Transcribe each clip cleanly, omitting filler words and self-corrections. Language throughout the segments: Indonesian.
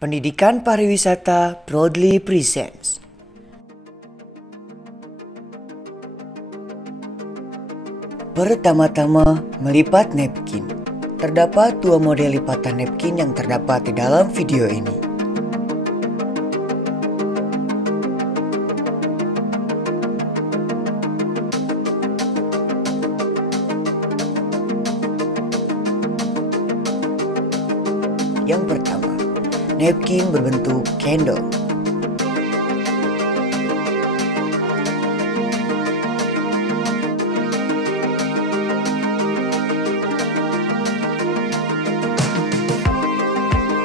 Pendidikan Pariwisata proudly presents. Pertama-tama, melipat napkin. Terdapat dua model lipatan napkin yang terdapat di dalam video ini. Yang pertama, napkin berbentuk candle.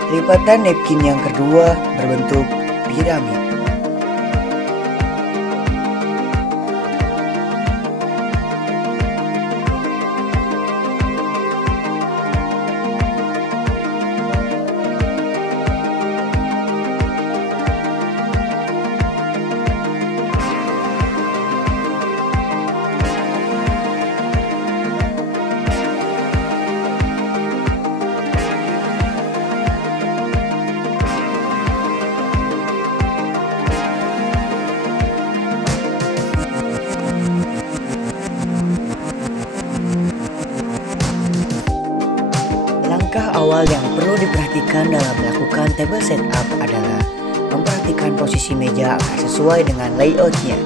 Lipatan napkin yang kedua berbentuk piramid. Langkah awal yang perlu diperhatikan dalam melakukan table setup adalah memperhatikan posisi meja agar sesuai dengan layoutnya.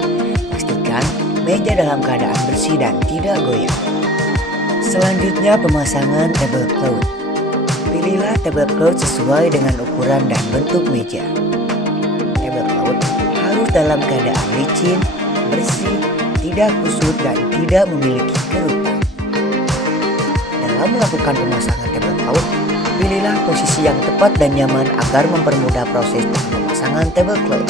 Pastikan meja dalam keadaan bersih dan tidak goyang. Selanjutnya, pemasangan tablecloth. Pilihlah tablecloth sesuai dengan ukuran dan bentuk meja. Tablecloth harus dalam keadaan licin, bersih, tidak kusut dan tidak memiliki kerutan. Dalam melakukan pemasangan tablecloth, pilihlah posisi yang tepat dan nyaman agar mempermudah proses pemasangan tablecloth.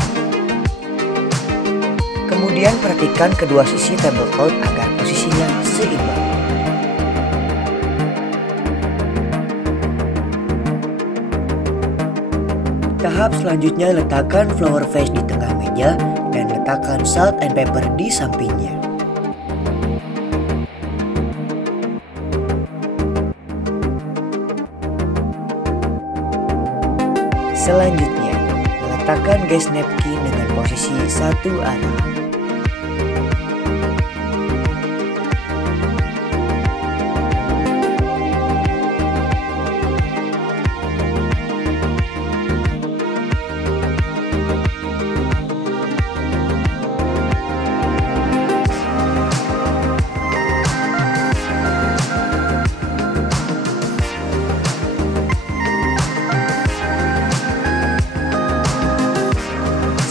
Kemudian perhatikan kedua sisi tablecloth agar posisinya seimbang. Tahap selanjutnya, letakkan flower vase di tengah meja dan letakkan salt and pepper di sampingnya. Selanjutnya, letakkan gas napkin dengan posisi satu arah.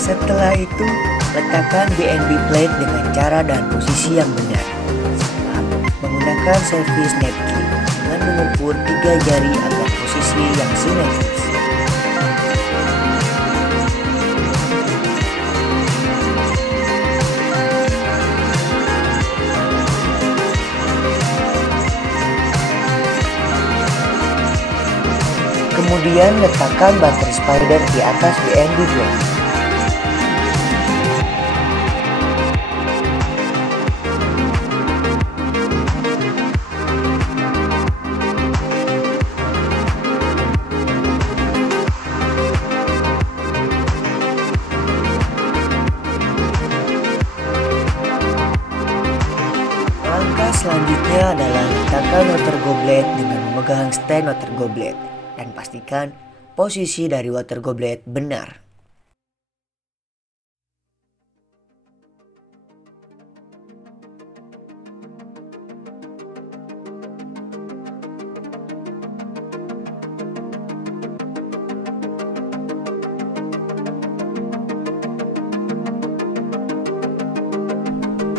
Setelah itu, letakkan B&B plate dengan cara dan posisi yang benar, serta menggunakan service napkin dengan mengukur 3 jari agar posisi yang simetris. Kemudian letakkan butter spider di atas B&B plate. Langkah selanjutnya adalah letakkan water goblet dengan memegang stand water goblet dan pastikan posisi dari water goblet benar.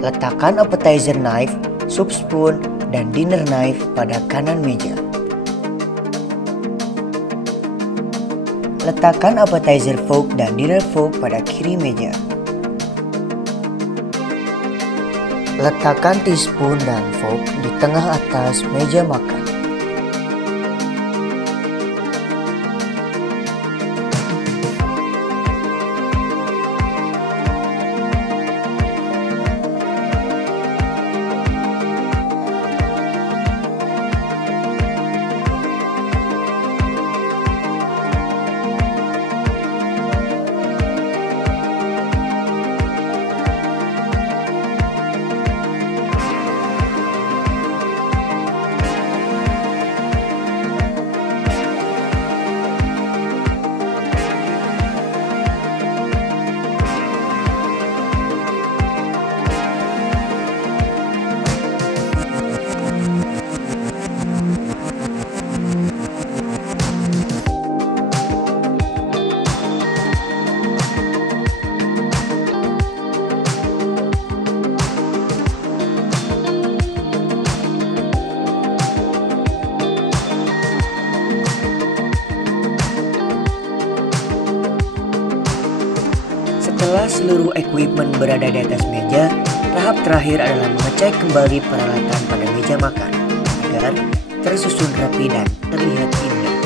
Letakkan appetizer knife, soup spoon, dan dinner knife pada kanan meja. Letakkan appetizer fork dan dinner fork pada kiri meja. Letakkan teaspoon dan fork di tengah atas meja makan. seluruh equipment berada di atas meja, tahap terakhir adalah mengecek kembali peralatan pada meja makan agar tersusun rapi dan terlihat indah.